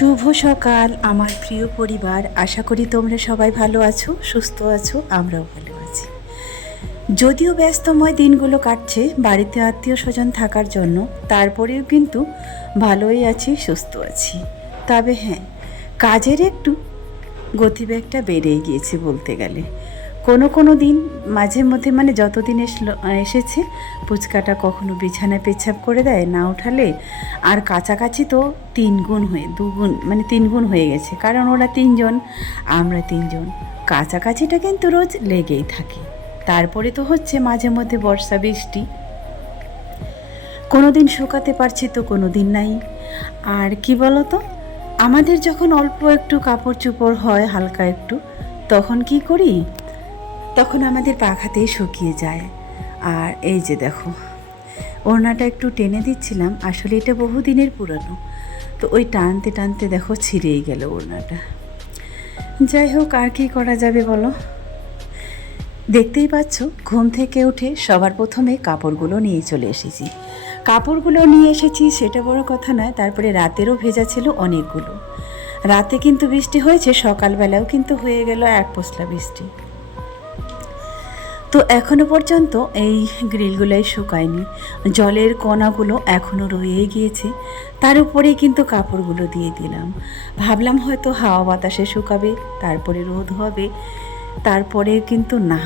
শুভ সকাল, আমার প্রিয় পরিবার। আশা করি তোমরা সবাই ভালো আছো, সুস্থ আছো, আমরাও ভালো আছি। যদিও ব্যস্তময় দিনগুলো কাটছে, বাড়িতে আত্মীয় স্বজন থাকার জন্য, তারপরেও কিন্তু ভালোই আছি, সুস্থ আছি। তবে হ্যাঁ কাজের একটু গতিবেগটা বেড়েই গিয়েছে বলতে গেলে। কোনো কোনো দিন, মাঝে মধ্যে মানে যতদিন এসেছে পুচকাটা কখনো বিছানায় পেছাব করে দেয়, না উঠালে আর কাছাকাছি তো তিন গুণ হয়ে, দুগুণ মানে তিন গুণ হয়ে গেছে। কারণ ওরা তিনজন, আমরা তিনজন। কাছাকাছিটা কিন্তু রোজ লেগেই থাকে। তারপরে তো হচ্ছে মাঝে মধ্যে বর্ষা, বৃষ্টি। কোনো দিন শুকাতে পারছি তো কোনো দিন নাই। আর কি বলো তো আমাদের যখন অল্প একটু কাপড় চোপড় হয়, হালকা একটু, তখন কি করি? তখন আমাদের পাখাতেই শুকিয়ে যায়। আর এই যে দেখো, ওড়নাটা একটু টেনে দিচ্ছিলাম, আসলে এটা বহুদিনের পুরনো। তো ওই টানতে টানতে দেখো ছিঁড়েই গেল ওড়নাটা। যাই হোক, আর কী করা যাবে বলো? দেখতেই পাচ্ছ, ঘুম থেকে উঠে সবার প্রথমে কাপড়গুলো নিয়ে চলে এসেছি। কাপড়গুলো নিয়ে এসেছি সেটা বড় কথা নয়, তারপরে রাতেরও ভেজা ছিল অনেকগুলো। রাতে কিন্তু বৃষ্টি হয়েছে, সকালবেলাও কিন্তু হয়ে গেল এক পশলা বৃষ্টি। তো এখনও পর্যন্ত এই গ্রিলগুলোই শুকায়নি। জলের কণাগুলো এখনও রয়ে গিয়েছে। তার উপরেই কিন্তু কাপড়গুলো দিয়ে দিলাম। ভাবলাম হয়তো হাওয়া বাতাসে শুকাবে, তারপরে রোদ হবে, তারপরে কিন্তু না।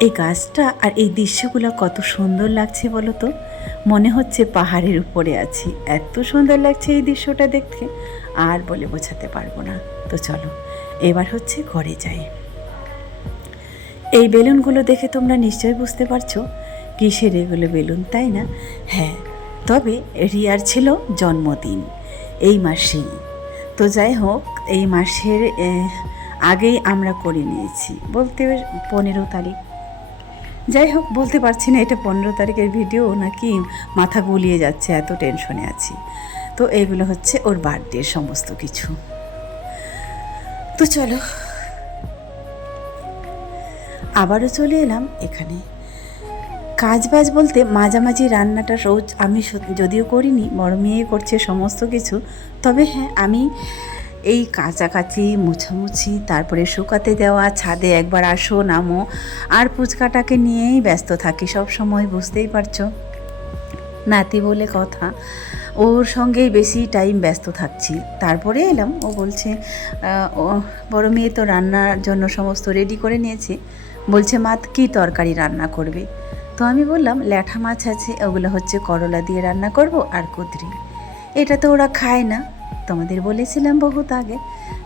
এই গাছটা আর এই দৃশ্যগুলো কত সুন্দর লাগছে বলো তো? মনে হচ্ছে পাহাড়ের উপরে আছি। এত সুন্দর লাগছে এই দৃশ্যটা দেখতে। আর বলে বোঝাতে পারব না। তো চলো, এবার হচ্ছে ঘরে যাই। এই বেলুনগুলো দেখে তোমরা নিশ্চয়ই বুঝতে পারছ, কিসের এগুলো বেলুন, তাই না? হ্যাঁ তবে রিয়ার ছিল জন্মদিন, এই মাসেই। তো যাই হোক, এই মাসের আগেই আমরা করে নিয়েছি, বলতে পনেরো তারিখ। যাই হোক, বলতে পারছি না এটা পনেরো তারিখের ভিডিও, নাকি মাথা গুলিয়ে যাচ্ছে, এত টেনশনে আছি। তো এগুলো হচ্ছে ওর বার্থডে, সমস্ত কিছু। তো চলো আবারও চলে এলাম এখানে। কাজ বাজ বলতে মাঝামাঝি রান্নাটা রোজ আমি যদিও করিনি, বড় মেয়ে করছে সমস্ত কিছু। তবে হ্যাঁ আমি এই কাচাকাচি, মুছামুছি, তারপরে শুকাতে দেওয়া, ছাদে একবার আসো, নামো, আর পুচকাটাকে নিয়েই ব্যস্ত থাকি সব সময়, বুঝতেই পারছ? নাতি বলে কথা, ওর সঙ্গেই বেশি টাইম ব্যস্ত থাকছি। তারপরে এলাম, ও বলছে বড় মেয়ে তো রান্নার জন্য সমস্ত রেডি করে নিয়েছে। বলছে, মা, কী তরকারি রান্না করবে? তো আমি বললাম, ল্যাঠা মাছ আছে, ওগুলো হচ্ছে করলা দিয়ে রান্না করব আর কুদরি। এটা তো ওরা খায় না। তোমাদের বলেছিলাম বহুত আগে।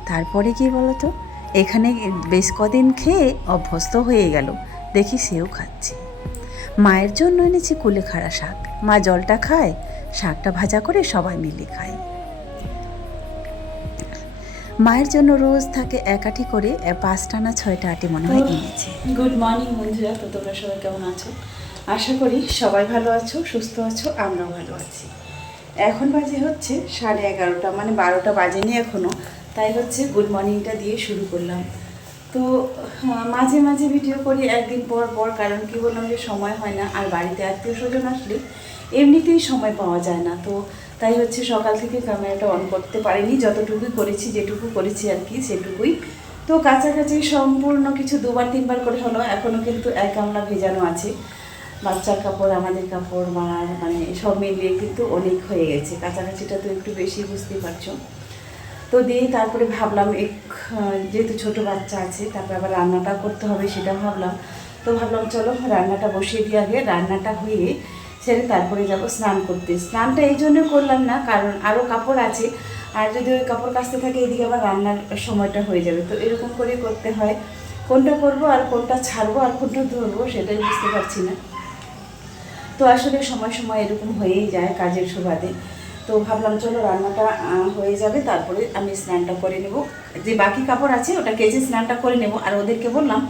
তারপরে কি বলো তো এখানে বেশ কদিন খেয়ে অভ্যস্ত হয়ে গেল। দেখি সেও খাচ্ছে। মায়ের জন্য এনেছি কুলেখাড়া শাক। মা জলটা খায়, শাকটা ভাজা করে সবাই মিলে খায়। মায়ের জন্য রোজ থাকে একাঠি করে পাঁচটা না ছয়টা আটি মনে হয় এনেছে। গুড মর্নিং বন্ধুরা তো তোমরা সবাই কেমন আছো? আশা করি সবাই ভালো আছো সুস্থ আছো আমরাও ভালো আছি। এখন বাজে হচ্ছে সাড়ে এগারোটা মানে বারোটা বাজেনি এখনও তাই হচ্ছে গুড মর্নিংটা দিয়ে শুরু করলাম। তো মাঝে মাঝে ভিডিও করি একদিন পর পর কারণ কি বললাম যে সময় হয় না আর বাড়িতে আত্মীয় স্বজন আসলে এমনিতেই সময় পাওয়া যায় না, তো তাই হচ্ছে সকাল থেকে ক্যামেরাটা অন করতে পারিনি। যতটুকুই করেছি, যেটুকু করেছি আর কি, সেটুকুই। তো কাছাকাছি সম্পূর্ণ কিছু দুবার, তিনবার করে হলো এখনও কিন্তু এক গামলা ভেজানো আছে। বাচ্চার কাপড়, আমাদের কাপড়, মার মানে সব মিলিয়ে কিন্তু অনেক হয়ে গেছে। কাছাকাছিটা তো একটু বেশি বুঝতেই পারছ। তো দিয়ে তারপরে ভাবলাম, এক, যেহেতু ছোট বাচ্চা আছে, তারপরে আবার রান্নাটা করতে হবে, সেটা ভাবলাম। তো ভাবলাম, চলো রান্নাটা বসিয়ে দিয়ে আগে। রান্নাটা হয়ে সেরে তারপরে যাব স্নান করতে। স্নানটা এই জন্য করলাম না, কারণ আরও কাপড় আছে। আর যদি ওই কাপড় কাচতে থাকে, এদিকে আবার রান্নার সময়টা হয়ে যাবে। তো এরকম করে করতে হয়। কোনটা করব আর কোনটা ছাড়বো আর কোনটা ধরবো, সেটাই বুঝতে পারছি না। তো আসলে সময় সময় এরকম হয়েই যায় কাজের সুবাদে। তো ভাবলাম, চলো রান্নাটা হয়ে যাবে, তারপরে আমি স্নানটা করে নেব। যে বাকি কাপড় আছে, ওটা কেচে স্নানটা করে নেব। আর ওদেরকে বললাম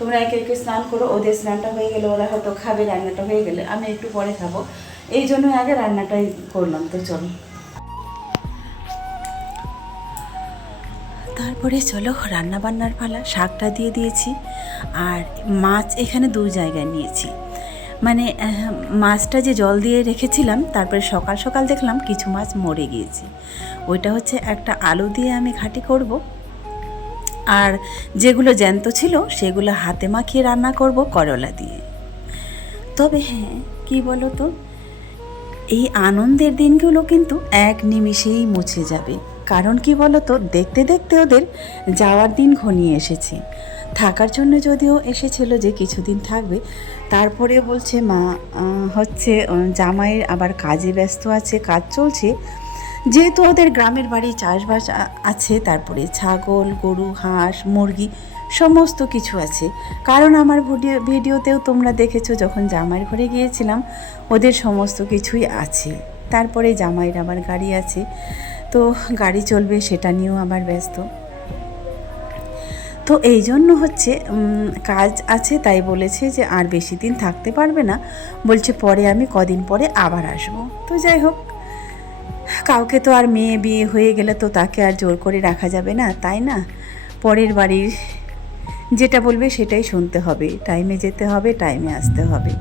তোমরা একে একে স্নান করো, ওদের স্নানটা হয়ে গেলে ওরা হয়তো খাবে, রান্নাটা হয়ে গেলে। আমি একটু পরে খাব। এই জন্য আগে রান্নাটাই করলাম, তো চলো। তারপরে চলো রান্না বান্নার পালা, শাকটা দিয়ে দিয়েছি। আর মাছ এখানে দু জায়গায় নিয়েছি। মানে মাছটা যে জল দিয়ে রেখেছিলাম, তারপরে সকাল সকাল দেখলাম কিছু মাছ মরে গিয়েছে। ওইটা হচ্ছে একটা আলু দিয়ে আমি ঘাটি করব। আর যেগুলো জ্যান্ত ছিল সেগুলো হাতে মাখিয়ে রান্না করব করলা দিয়ে। তবে হ্যাঁ কি বলো তো এই আনন্দের দিনগুলো কিন্তু এক নিমিষেই মুছে যাবে। কারণ কি তো দেখতে দেখতে ওদের যাওয়ার দিন ঘনিয়ে এসেছে। থাকার জন্য যদিও এসেছিল যে কিছুদিন থাকবে তারপরে বলছে মা হচ্ছে জামাইয়ের আবার কাজে ব্যস্ত আছে, কাজ চলছে যেহেতু ওদের গ্রামের বাড়ি চাষবাস আছে, তারপরে ছাগল, গরু, হাঁস, মুরগি সমস্ত কিছু আছে। কারণ আমার ভিডিও, ভিডিওতেও তোমরা দেখেছ যখন জামাইয়ের ঘরে গিয়েছিলাম, ওদের সমস্ত কিছুই আছে। তারপরে জামাইয়ের আবার গাড়ি আছে, তো গাড়ি চলবে সেটা নিয়েও আবার ব্যস্ত। তো এই জন্য হচ্ছে কাজ আছে তাই বলেছে যে আর বেশি দিন থাকতে পারবে না। বলছে পরে আমি কদিন পরে আবার আসব। তো যাই হোক কাউকে তো আর মেয়ে বিয়ে হয়ে গেলে তো তাকে আর জোর করে রাখা যাবে না, তাই না? পরের বাড়ির যেটা বলবে সেটাই শুনতে হবে। টাইমে যেতে হবে টাইমে আসতে হবে।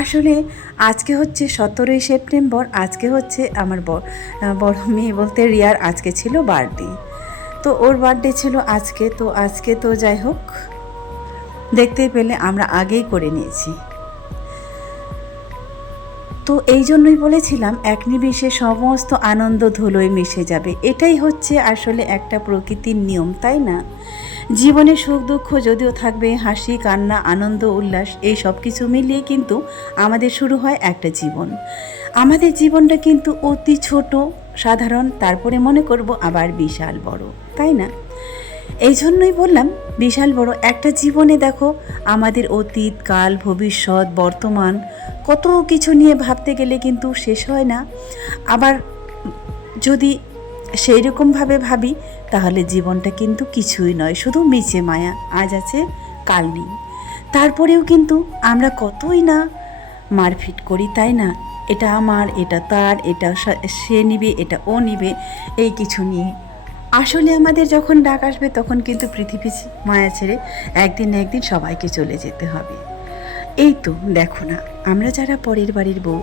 আসলে আজকে হচ্ছে সতেরোই সেপ্টেম্বর, আজকে হচ্ছে আমার বড় মেয়ে বলতে রিয়ার আজকে ছিল বার্থডে। তো ওর বার্থডে ছিল আজকে, তো আজকে তো যাই হোক, দেখতেই পেলে আমরা আগেই করে নিয়েছি। তো এই জন্যই বলেছিলাম এক নিমিষে সমস্ত আনন্দ ধুলোয় মিশে যাবে। এটাই হচ্ছে আসলে একটা প্রকৃতির নিয়ম, তাই না? জীবনে সুখ দুঃখ যদিও থাকবে, হাসি, কান্না, আনন্দ, উল্লাস, এই সব কিছু মিলিয়ে কিন্তু আমাদের শুরু হয় একটা জীবন। আমাদের জীবনটা কিন্তু অতি ছোট, সাধারণ, তারপরে মনে করব আবার বিশাল বড়, তাই না? এই জন্যই বললাম, বিশাল বড় একটা জীবনে দেখো, আমাদের অতীত, কাল, ভবিষ্যৎ, বর্তমান, কত কিছু নিয়ে ভাবতে গেলে কিন্তু শেষ হয় না। আবার যদি সেই রকমভাবে ভাবি, তাহলে জীবনটা কিন্তু কিছুই নয়, শুধু মিছে মায়া, আজ আছে, কাল নেই। তারপরেও কিন্তু আমরা কতই না মারপিট করি, তাই না? এটা আমার, এটা তার, এটা সে নিবে, এটা ও নিবে, এই কিছু নিয়ে। আসলে আমাদের যখন ডাক আসবে, তখন কিন্তু পৃথিবী মায়া ছেড়ে একদিন না একদিন সবাইকে চলে যেতে হবে। এই তো, দেখো না, আমরা যারা পরের বাড়ির বউ,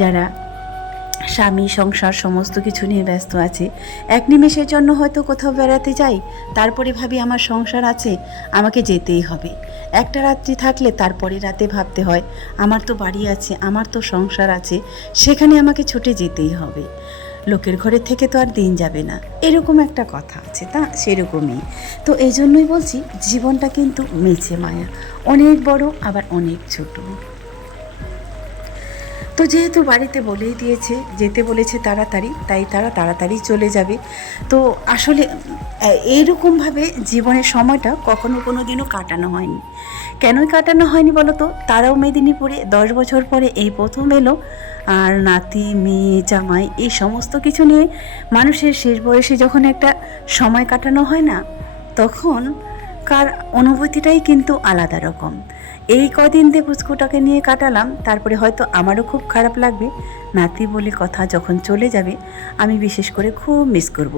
যারা স্বামী, সংসার সমস্ত কিছু নিয়ে ব্যস্ত আছে, এক নিমেষের জন্য হয়তো কোথাও বেড়াতে যাই, তারপরে ভাবি আমার সংসার আছে, আমাকে যেতেই হবে। একটা রাত্রি থাকলে তারপরে রাতে ভাবতে হয়, আমার তো বাড়ি আছে, আমার তো সংসার আছে, সেখানে আমাকে ছুটে যেতেই হবে। লোকের ঘরে থেকে তো আর দিন যাবে না। এরকম একটা কথা আছে, তা সেরকমই। তো এই জন্যই বলছি, জীবনটা কিন্তু মেছে মায়া। অনেক বড়, আবার অনেক ছোট। তো যেহেতু বাড়িতে বলেই দিয়েছে, যেতে বলেছে তাড়াতাড়ি, তাই তারা তাড়াতাড়ি চলে যাবে। তো আসলে এইরকমভাবে জীবনের সময়টা কখনো কোনো দিনও কাটানো হয়নি। কেনই কাটানো হয়নি বলো তো তারাও মেদিনীপুরে দশ বছর পরে এই প্রথম এলো। আর নাতি, মেয়ে, জামাই, এই সমস্ত কিছু নিয়ে মানুষের শেষ বয়সে যখন একটা সময় কাটানো হয় না, তখন কার অনুভূতিটাই কিন্তু আলাদা রকম। এই কদিন দিয়ে পুচকুটাকে নিয়ে কাটালাম, তারপরে হয়তো আমারও খুব খারাপ লাগবে। নাতি বলে কথা যখন চলে যাবে, আমি বিশেষ করে খুব মিস করব।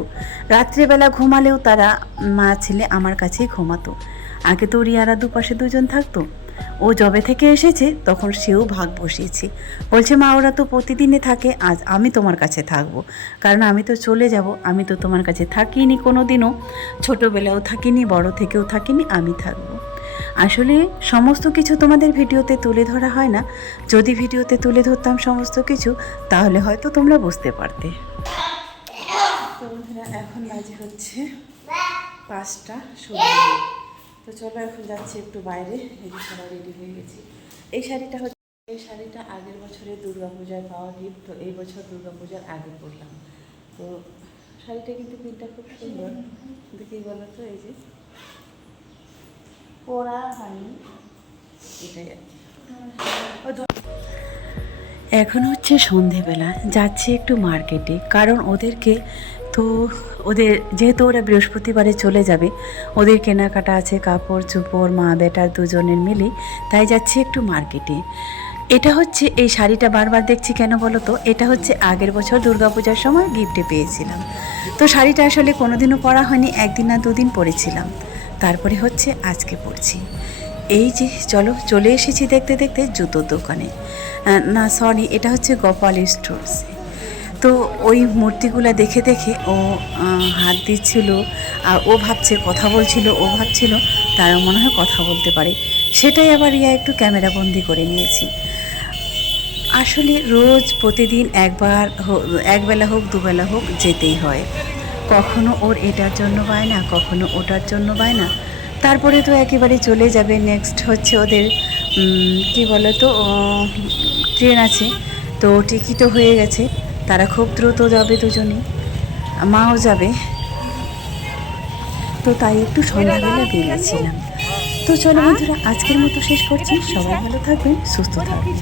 রাত্রেবেলা ঘুমালেও তারা মা ছেলে আমার কাছেই ঘুমাতো। আগে তো রিয়ারা দুপাশে দুজন থাকতো। ও জবে থেকে এসেছে, তখন সেও ভাগ বসিয়েছে। বলছে, মা, ওরা তো প্রতিদিনে থাকে, আজ আমি তোমার কাছে থাকব। কারণ আমি তো চলে যাব, আমি তো তোমার কাছে থাকিনি কোনো দিনও ছোটোবেলাও থাকিনি, বড় থেকেও থাকিনি, আমি থাকব। আসলে সমস্ত কিছু তোমাদের ভিডিওতে তুলে ধরা হয় না। যদি ভিডিওতে তুলে ধরতাম সমস্ত কিছু, তাহলে হয়তো তোমরা বুঝতে পারতে। এখন বাজে হচ্ছে পাঁচটা ষোলো। তো চলো এখন যাচ্ছি একটু বাইরে। এই সবাই রেডি হয়ে গেছি। এই শাড়িটা হচ্ছে এই শাড়িটা আগের বছরে দুর্গাপূজায় পাওয়া গিফট তো এই বছর দুর্গাপূজার আগে পরলাম। তো শাড়িটা কিন্তু প্রিন্টটা খুব সুন্দর। দেখি বলো তো এই যে পরা হয়নি। এটাই আর কি। এখন হচ্ছে সন্ধেবেলা যাচ্ছে একটু মার্কেটে কারণ ওদেরকে তো ওদের যেহেতু ওরা বৃহস্পতিবারে চলে যাবে ওদের কেনাকাটা আছে কাপড় চোপড় মা বেটার দুজনের মিলে তাই যাচ্ছি একটু মার্কেটে। এটা হচ্ছে এই শাড়িটা বারবার দেখছি কেন বলো তো এটা হচ্ছে আগের বছর দুর্গাপূজার সময় গিফটে পেয়েছিলাম। তো শাড়িটা আসলে কোনোদিনও পরা হয়নি একদিন না দুদিন পরেছিলাম। তারপরে হচ্ছে আজকে পড়ছি। এই যে, চলো চলে এসেছি দেখতে দেখতে জুতোর দোকানে। না সরি এটা হচ্ছে গোপাল স্টোর্স তো ওই মূর্তিগুলো দেখে দেখে ও হাত দিচ্ছিল, আর ও ভাবছে, কথা বলছিল, ও ভাবছিল, তারা মনে হয় কথা বলতে পারে। সেটাই আবার ইয়া একটু ক্যামেরা বন্দি করে নিয়েছি। আসলে রোজ প্রতিদিন একবার হো- একবেলা হোক, দুবেলা হোক যেতেই হয়। কখনো ওর এটার জন্য পায় না, কখনো ওটার জন্য পায় না। তারপরে তো একেবারে চলে যাবে নেক্সট হচ্ছে ওদের কি বলো তো ট্রেন আছে, তো টিকিটও হয়ে গেছে, তারা খুব দ্রুত যাবে দুজনেই, মাও যাবে। তো তাই একটু সন্ধ্যাবেলা বেরিয়েছিলাম। তো চলো বন্ধুরা, আজকের মতো শেষ করছি, সবাই ভালো থাকবেন, সুস্থ থাকবেন।